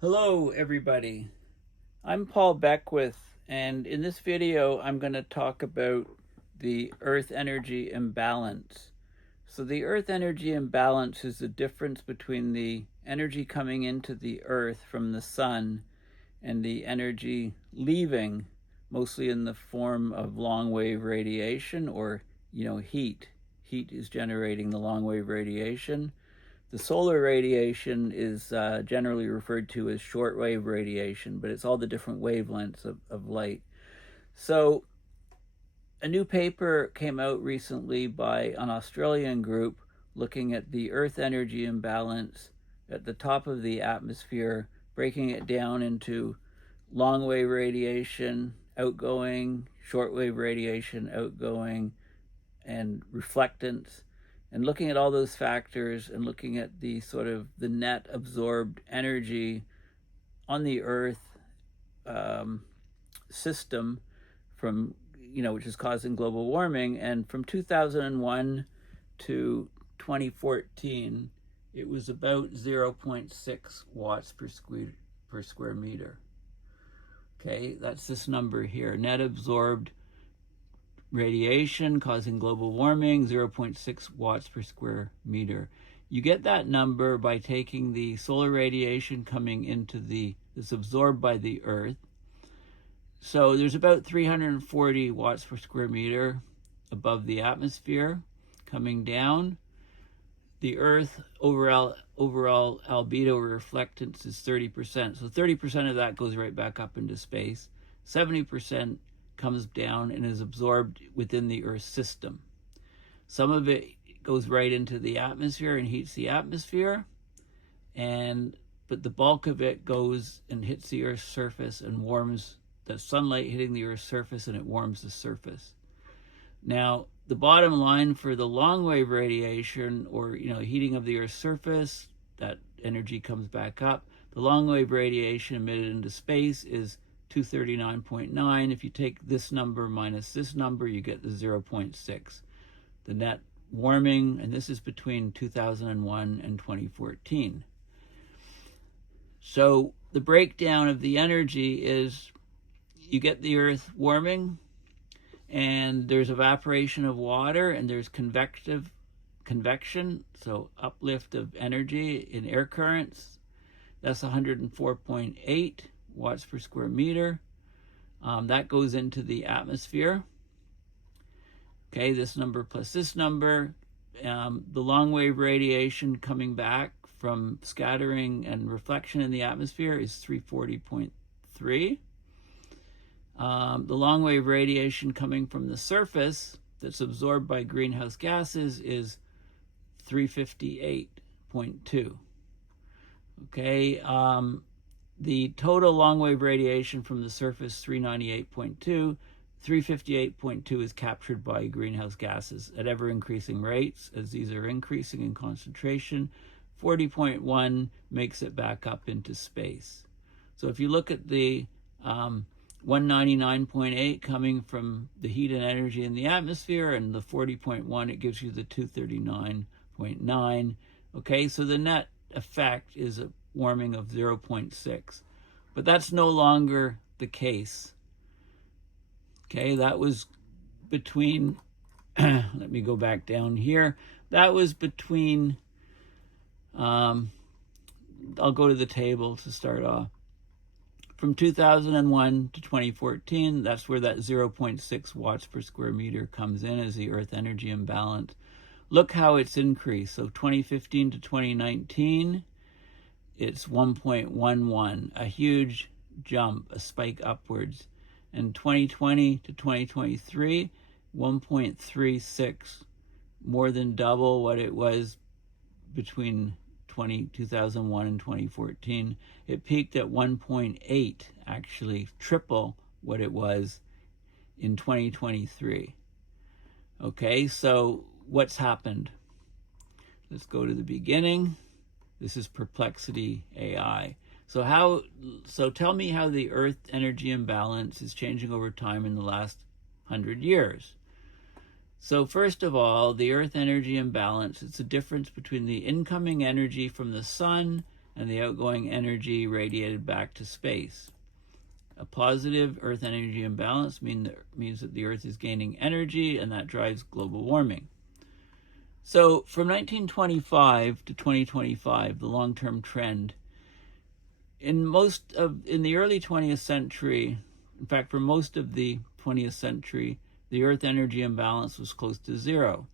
Hello everybody, I'm Paul Beckwith, and in this video I'm going to talk about the Earth Energy Imbalance. So the Earth Energy Imbalance is the difference between the energy coming into the Earth from the Sun and the energy leaving, mostly in the form of long wave radiation or heat. Heat is generating the long wave radiation. The solar radiation is generally referred to as shortwave radiation, but it's all the different wavelengths of light. So a new paper came out recently by an Australian group looking at the Earth energy imbalance at the top of the atmosphere, breaking it down into long wave radiation, outgoing, shortwave radiation, outgoing, and reflectance, and looking at all those factors and looking at the sort of the net absorbed energy on the Earth system from, which is causing global warming. And from 2001 to 2014, it was about 0.6 watts per square meter. Okay, that's this number here, net absorbed radiation causing global warming, 0.6 watts per square meter. You get that number by taking the solar radiation coming into that's absorbed by the Earth. So there's about 340 watts per square meter above the atmosphere coming down. The Earth overall albedo reflectance is 30%. So 30% of that goes right back up into space. 70% comes down and is absorbed within the Earth system. Some of it goes right into the atmosphere and heats the atmosphere, but the bulk of it goes and hits the Earth's surface and warms the sunlight hitting the Earth's surface, and it warms the surface. Now, the bottom line for the long wave radiation, or heating of the Earth's surface, that energy comes back up. The long wave radiation emitted into space is 239.9. If you take this number minus this number, you get the 0.6. The net warming, and this is between 2001 and 2014. So the breakdown of the energy is you get the Earth warming, and there's evaporation of water, and there's convection, so uplift of energy in air currents. That's 104.8 watts per square meter. That goes into the atmosphere. Okay, this number plus this number. The long wave radiation coming back from scattering and reflection in the atmosphere is 340.3. The long wave radiation coming from the surface that's absorbed by greenhouse gases is 358.2. Okay, the total long wave radiation from the surface, 398.2. 358.2 is captured by greenhouse gases at ever increasing rates as these are increasing in concentration. 40.1 makes it back up into space. So if you look at the 199.8 coming from the heat and energy in the atmosphere, and the 40.1, it gives you the 239.9. Okay, so the net effect is a warming of 0.6. But that's no longer the case. Okay, that was between, let me go back down here. That was between, I'll go to the table to start off. From 2001 to 2014, that's where that 0.6 watts per square meter comes in as the Earth energy imbalance. Look how it's increased. So 2015 to 2019, it's 1.11, a huge jump, a spike upwards. And 2020 to 2023, 1.36, more than double what it was between 2001 and 2014. It peaked at 1.8, actually triple what it was in 2023. Okay, so what's happened? Let's go to the beginning. This is Perplexity AI. So tell me how the Earth energy imbalance is changing over time in the last 100 years. So first of all, the Earth energy imbalance, it's a difference between the incoming energy from the sun and the outgoing energy radiated back to space. A positive Earth energy imbalance means that the Earth is gaining energy, and that drives global warming. So from 1925 to 2025, the long-term trend, in the early 20th century, in fact, for most of the 20th century, the Earth energy imbalance was close to zero.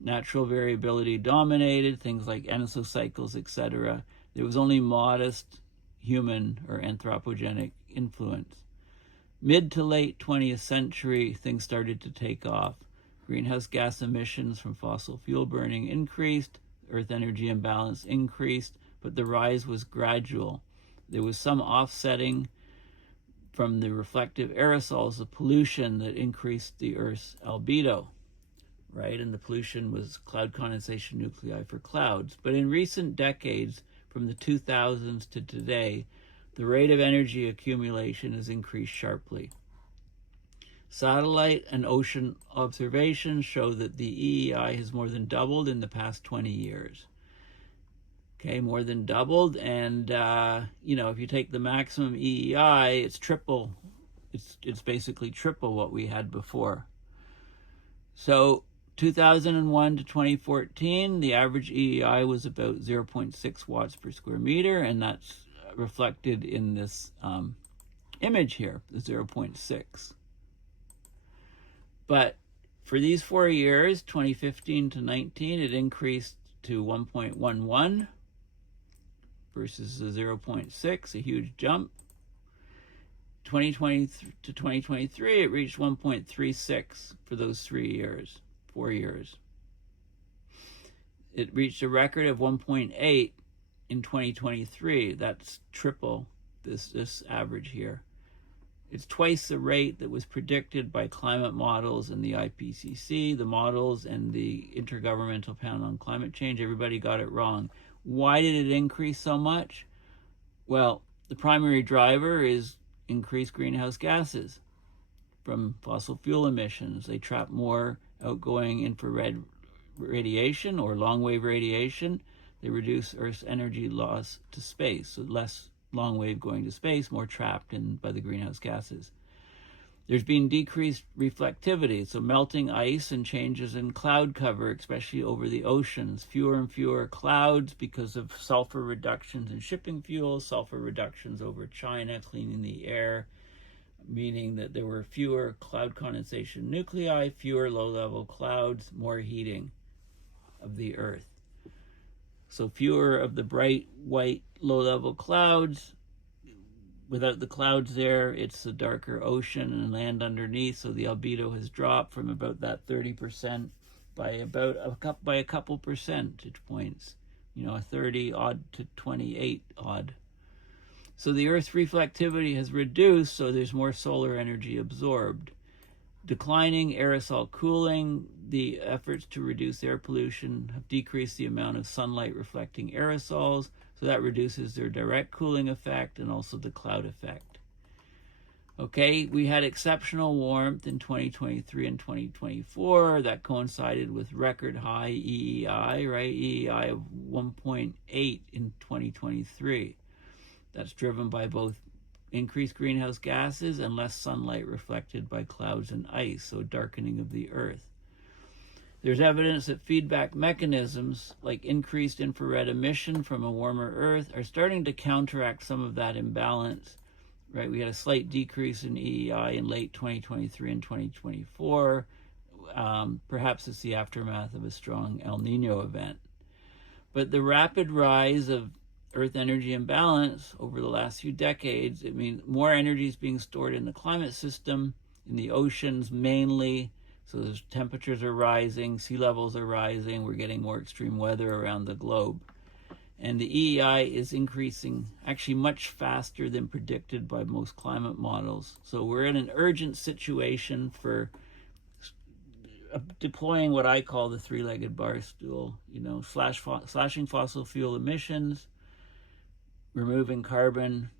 Natural variability dominated, things like ensocycles, etc. There was only modest human or anthropogenic influence. Mid to late 20th century, things started to take off. Greenhouse gas emissions from fossil fuel burning increased, Earth energy imbalance increased, but the rise was gradual. There was some offsetting from the reflective aerosols of pollution that increased the Earth's albedo, right? And the pollution was cloud condensation nuclei for clouds. But in recent decades, from the 2000s to today, the rate of energy accumulation has increased sharply. Satellite and ocean observations show that the EEI has more than doubled in the past 20 years. Okay, more than doubled, and if you take the maximum EEI, it's triple. It's basically triple what we had before. So 2001 to 2014, the average EEI was about 0.6 watts per square meter, and that's reflected in this image here, the 0.6. But for these 4 years, 2015 to 19, it increased to 1.11 versus the 0.6, a huge jump. 2020 to 2023, it reached 1.36 for those 4 years. It reached a record of 1.8 in 2023. That's triple this average here. It's twice the rate that was predicted by climate models and the IPCC, the models and the Intergovernmental Panel on Climate Change. Everybody got it wrong. Why did it increase so much? Well, the primary driver is increased greenhouse gases from fossil fuel emissions. They trap more outgoing infrared radiation or long-wave radiation. They reduce Earth's energy loss to space, so less long-wave going to space, more trapped by the greenhouse gases. There's been decreased reflectivity, so melting ice and changes in cloud cover, especially over the oceans. Fewer and fewer clouds because of sulfur reductions in shipping fuel, sulfur reductions over China, cleaning the air, meaning that there were fewer cloud condensation nuclei, fewer low-level clouds, more heating of the Earth. So fewer of the bright white low-level clouds. Without the clouds there, it's a darker ocean and land underneath, so the albedo has dropped from about that 30% by a couple percentage points, a 30 odd to 28 odd. So the Earth's reflectivity has reduced, so there's more solar energy absorbed. Declining aerosol cooling, the efforts to reduce air pollution have decreased the amount of sunlight reflecting aerosols, so that reduces their direct cooling effect and also the cloud effect. Okay, we had exceptional warmth in 2023 and 2024. That coincided with record high EEI, right? EEI of 1.8 in 2023. That's driven by both increased greenhouse gases and less sunlight reflected by clouds and ice, so darkening of the Earth. There's evidence that feedback mechanisms like increased infrared emission from a warmer Earth are starting to counteract some of that imbalance, right? We had a slight decrease in EEI in late 2023 and 2024. Perhaps it's the aftermath of a strong El Nino event. But the rapid rise of Earth energy imbalance over the last few decades, it means more energy is being stored in the climate system, in the oceans mainly. So the temperatures are rising, sea levels are rising, we're getting more extreme weather around the globe. And the EEI is increasing actually much faster than predicted by most climate models. So we're in an urgent situation for deploying what I call the three-legged bar stool, slashing fossil fuel emissions, removing carbon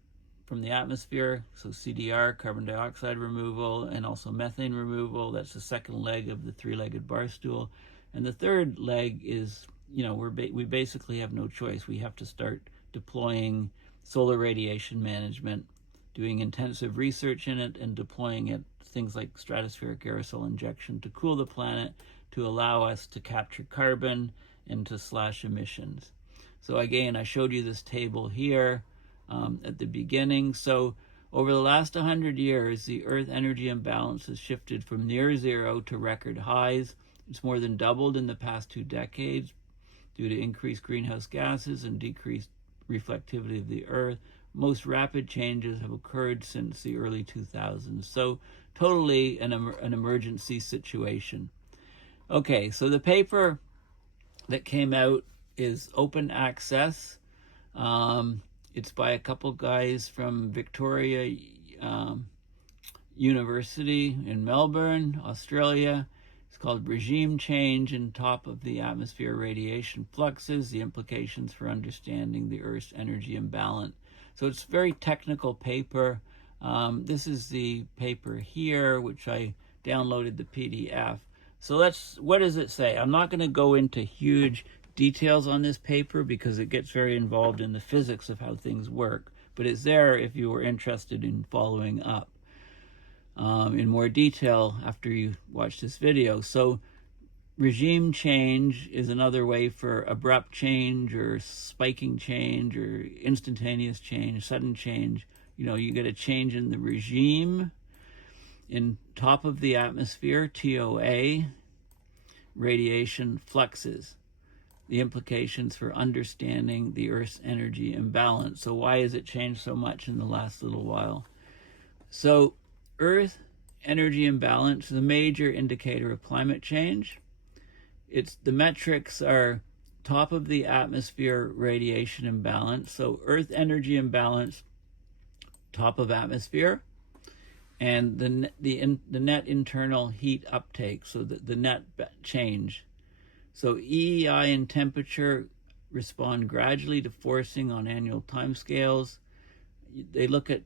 from the atmosphere, so CDR, carbon dioxide removal, and also methane removal. That's the second leg of the three-legged bar stool. And the third leg is, we basically have no choice. We have to start deploying solar radiation management, doing intensive research in it, and deploying it, things like stratospheric aerosol injection to cool the planet, to allow us to capture carbon and to slash emissions. So again, I showed you this table here at the beginning. So over the last 100 years, the Earth energy imbalance has shifted from near zero to record highs. It's more than doubled in the past 2 decades due to increased greenhouse gases and decreased reflectivity of the Earth. Most rapid changes have occurred since the early 2000s. So totally an emergency situation. Okay, so the paper that came out is open access. It's by a couple guys from Victoria University in Melbourne, Australia. It's called Regime Change in Top of the Atmosphere Radiation Fluxes, the Implications for Understanding the Earth's Energy Imbalance. So it's a very technical paper. This is the paper here, which I downloaded the PDF. So what does it say? I'm not going to go into huge details on this paper because it gets very involved in the physics of how things work, but it's there if you were interested in following up in more detail after you watch this video. So regime change is another way for abrupt change or spiking change or instantaneous change, sudden change. You get a change in the regime in top of the atmosphere, TOA, radiation fluxes, the implications for understanding the Earth's energy imbalance. So why has it changed so much in the last little while? So Earth energy imbalance is a major indicator of climate change. The metrics are top of the atmosphere radiation imbalance. So Earth energy imbalance, top of atmosphere, and the net internal heat uptake, so the net change. So EEI and temperature respond gradually to forcing on annual timescales. They look at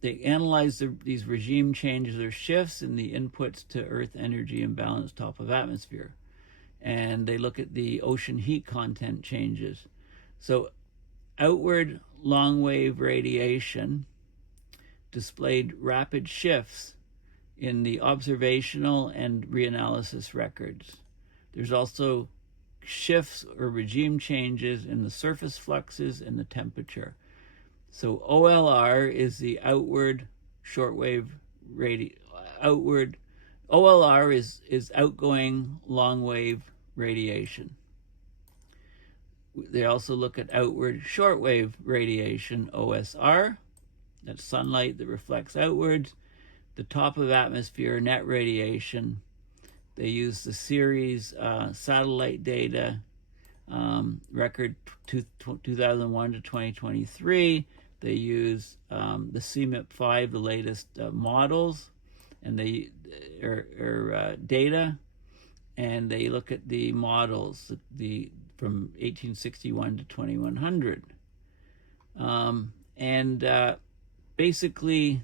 they analyze these regime changes or shifts in the inputs to Earth energy imbalance top of atmosphere. And they look at the ocean heat content changes. So outward long wave radiation displayed rapid shifts in the observational and reanalysis records. There's also shifts or regime changes in the surface fluxes and the temperature. So OLR is the outward shortwave OLR is outgoing long wave radiation. They also look at outward shortwave radiation, OSR. That's sunlight that reflects outwards. The top of atmosphere net radiation. They use the series satellite data record 2001 to 2023. They use the CMIP5, the latest models, and they data, and they look at the models from 1861 to 2100, basically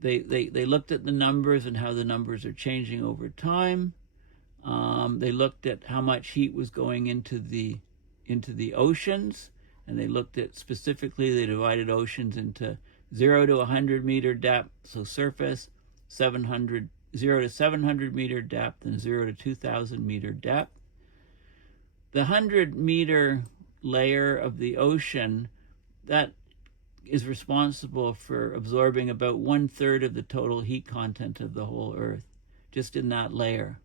they looked at the numbers and how the numbers are changing over time. They looked at how much heat was going into the oceans, and they looked at specifically, they divided oceans into 0 to 100 meter depth, so surface, 0 to 700 meter depth, and 0 to 2,000 meter depth. The 100 meter layer of the ocean, that is responsible for absorbing about 1/3 of the total heat content of the whole Earth, just in that layer.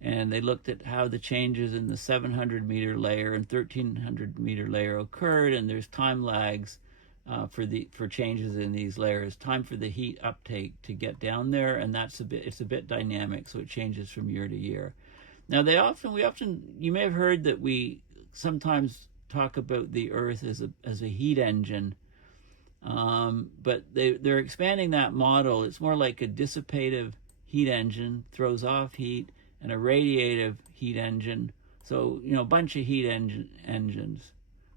And they looked at how the changes in the 700 meter layer and 1300 meter layer occurred, and there's time lags for changes in these layers, time for the heat uptake to get down there, and it's a bit dynamic, so it changes from year to year. Now you may have heard that we sometimes talk about the Earth as a heat engine, but they're expanding that model. It's more like a dissipative heat engine, throws off heat, and a radiative heat engine. So, a bunch of heat engines,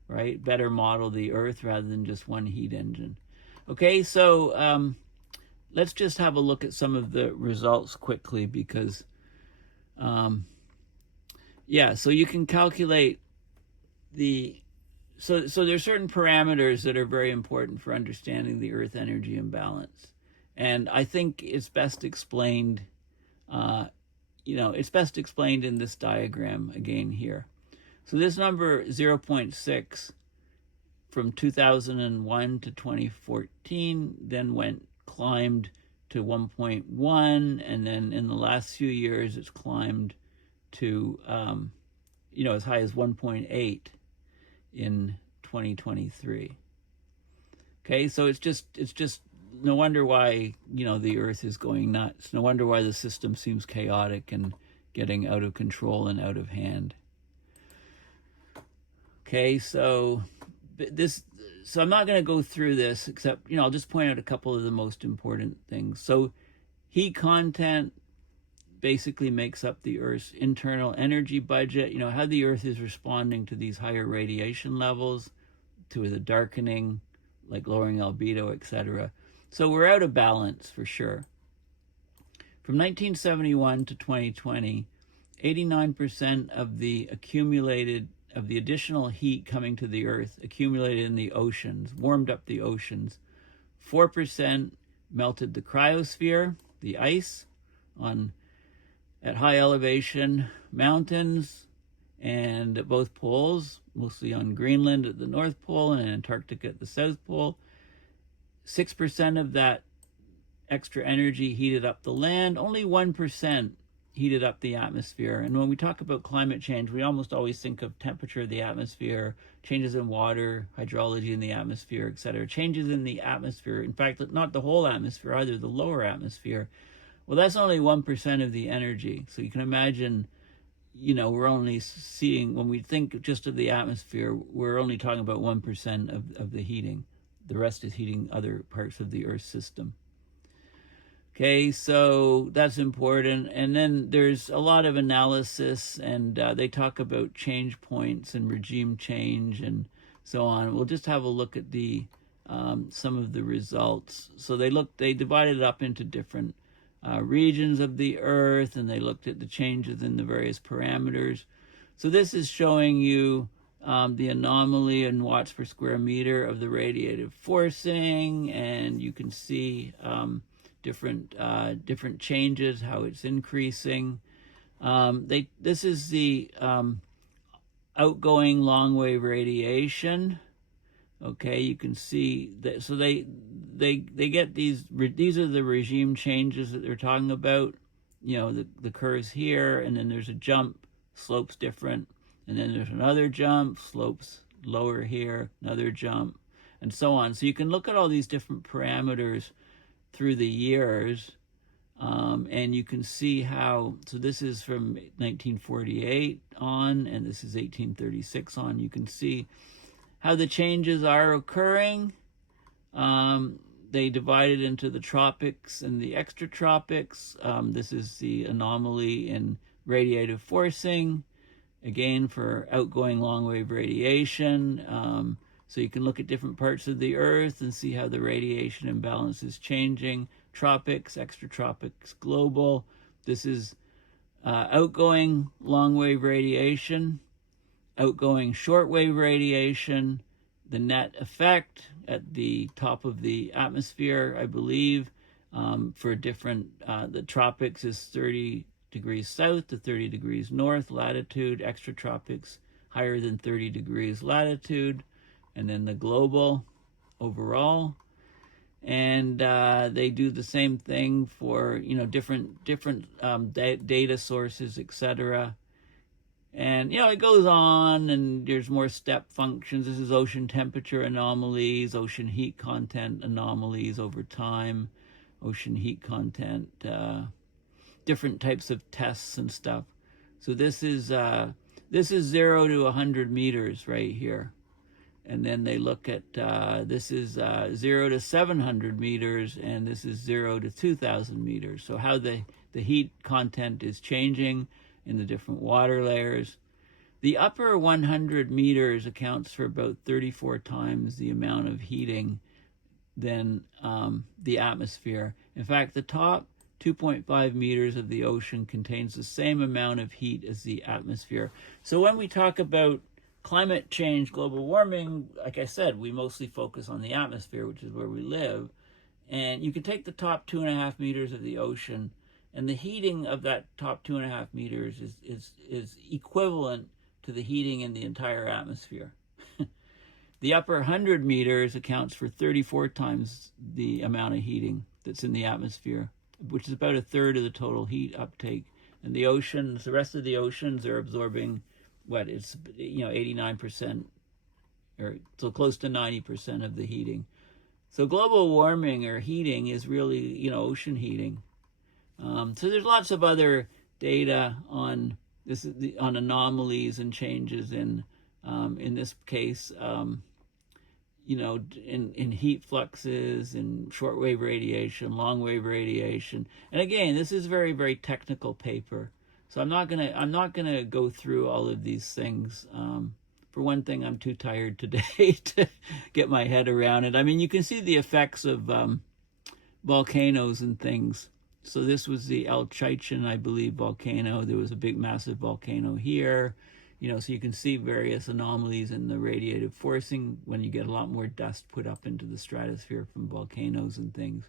right? Better model the Earth rather than just one heat engine. Okay, so let's just have a look at some of the results quickly because, so you can calculate the so there's certain parameters that are very important for understanding the Earth energy imbalance, and I think it's best explained. It's best explained in this diagram again here. So this number 0.6 from 2001 to 2014 then climbed to 1.1, and then in the last few years it's climbed to as high as 1.8 in 2023. Okay, so it's just no wonder why the Earth is going nuts. No wonder why the system seems chaotic and getting out of control and out of hand. Okay, so I'm not going to go through this, except I'll just point out a couple of the most important things. So heat content basically makes up the Earth's internal energy budget. How the Earth is responding to these higher radiation levels, to the darkening, like lowering albedo, etc. So we're out of balance for sure. From 1971 to 2020, 89% of the additional heat coming to the Earth accumulated in the oceans, warmed up the oceans. 4% melted the cryosphere, the ice, at high elevation mountains and at both poles, mostly on Greenland at the North Pole and Antarctica at the South Pole. 6% of that extra energy heated up the land. Only 1% heated up the atmosphere. And when we talk about climate change, we almost always think of temperature of the atmosphere, changes in water, hydrology in the atmosphere, etc. Changes in the atmosphere. In fact, not the whole atmosphere either, the lower atmosphere. Well, that's only 1% of the energy. So you can imagine, we're only seeing, when we think just of the atmosphere, we're only talking about 1% of the heating. The rest is heating other parts of the Earth system. Okay, so that's important. And then there's a lot of analysis, and they talk about change points and regime change and so on. We'll just have a look at some of the results. So they divided it up into different regions of the Earth, and they looked at the changes in the various parameters. So this is showing you the anomaly in watts per square meter of the radiative forcing, and you can see different changes, how it's increasing. This is the outgoing long wave radiation. Okay, you can see that. So they get these are the regime changes that they're talking about. The curves here, and then there's a jump, slopes different, and then there's another jump, slopes lower here, another jump, and so on. So you can look at all these different parameters through the years, and you can see how, so this is from 1948 on, and this is 1836 on. You can see how the changes are occurring. They divided into the tropics and the extratropics. This is the anomaly in radiative forcing, again for outgoing long wave radiation. So you can look at different parts of the Earth and see how the radiation imbalance is changing. Tropics, extratropics, global. This is outgoing long wave radiation, outgoing shortwave radiation, the net effect at the top of the atmosphere, I believe, for different, the tropics is 30 degrees south to 30 degrees north latitude, extratropics higher than 30 degrees latitude, and then the global overall. And they do the same thing for different data sources, etc. And it goes on, and there's more step functions. This is ocean temperature anomalies, ocean heat content anomalies over time, ocean heat content, different types of tests and stuff. So this is 0 to 100 meters right here. And then they look at, this is 0 to 700 meters, and this is 0 to 2,000 meters. So how the heat content is changing in the different water layers. The upper 100 meters accounts for about 34 times the amount of heating than the atmosphere. In fact, the top 2.5 meters of the ocean contains the same amount of heat as the atmosphere. So when we talk about climate change, global warming, like I said, we mostly focus on the atmosphere, which is where we live. And you can take the top 2.5 meters of the ocean, and the heating of that top 2.5 meters is equivalent to the heating in the entire atmosphere. The upper 100 meters accounts for 34 times the amount of heating that's in the atmosphere, which is about a third of the total heat uptake. And the oceans, the rest of the oceans are absorbing, what, it's 89%, or so close to 90% of the heating. So global warming or heating is really, ocean heating. So there's lots of other data on this, on anomalies and changes in this case, in heat fluxes, in shortwave radiation, long-wave radiation. And again, this is very, very technical paper. So I'm not gonna go through all of these things. For one thing, I'm too tired today to get my head around it. I mean, you can see the effects of volcanoes and things. So this was the El Chichen, I believe, volcano. There was a big, massive volcano here. So you can see various anomalies in the radiative forcing when you get a lot more dust put up into the stratosphere from volcanoes and things.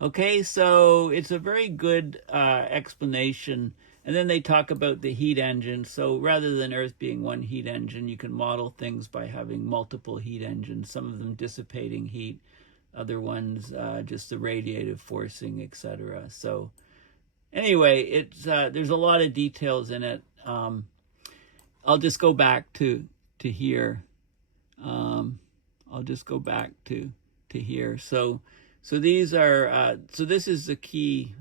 Okay, so it's a very good explanation. And then they talk about the heat engine. So rather than Earth being one heat engine, you can model things by having multiple heat engines, some of them dissipating heat, other ones just the radiative forcing, etc. So anyway, it's there's a lot of details in it. I'll just go back to here. I'll just go back to here. So these are so this is the key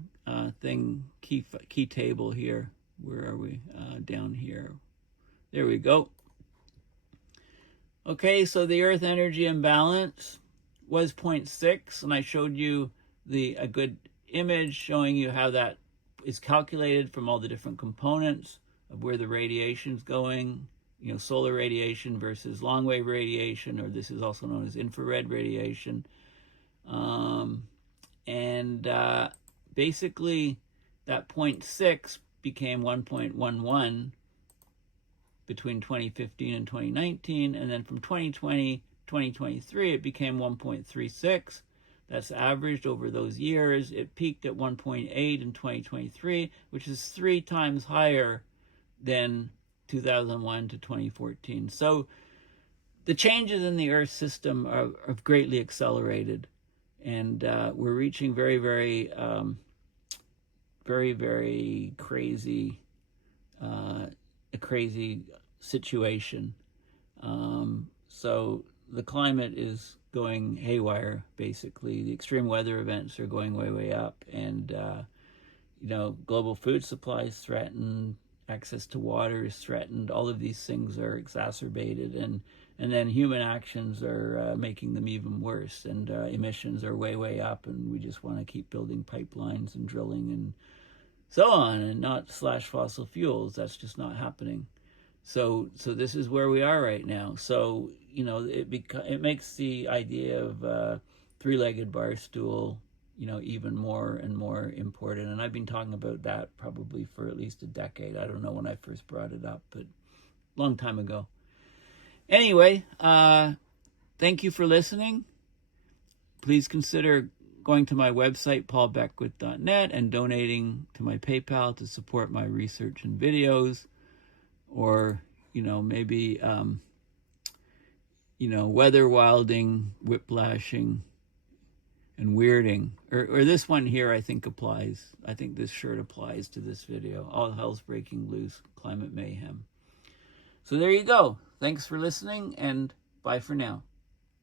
key table here. Where are we? Down here. There we go. Okay, so the Earth energy imbalance was 0.6, and I showed you a good image showing you how that is calculated from all the different components of where the radiation's going, solar radiation versus long wave radiation, or this is also known as infrared radiation. Basically that 0.6 became 1.11 between 2015 and 2019, and then from 2020 2023 it became 1.36. That's averaged over those years. It peaked at 1.8 in 2023, which is 3 times higher than 2001 to 2014. So the changes in the Earth system have greatly accelerated, and we're reaching very, very, very, very crazy, a crazy situation. So the climate is going haywire, basically. The extreme weather events are going way, way up, and global food supply is threatened, access to water is threatened. All of these things are exacerbated, and then human actions are making them even worse, and emissions are way, way up, and we just want to keep building pipelines and drilling and so on, and not slash fossil fuels. That's just not happening. So this is where we are right now. So it makes the idea of three-legged bar stool, even more and more important. And I've been talking about that probably for at least a decade. I don't know when I first brought it up, but long time ago. Anyway, thank you for listening. Please consider going to my website, paulbeckwith.net, and donating to my PayPal to support my research and videos, or maybe weather wilding, whiplashing, and weirding, or this one here I think applies. I think this shirt applies to this video. All hell's breaking loose, climate mayhem. So there you go. Thanks for listening, and bye for now.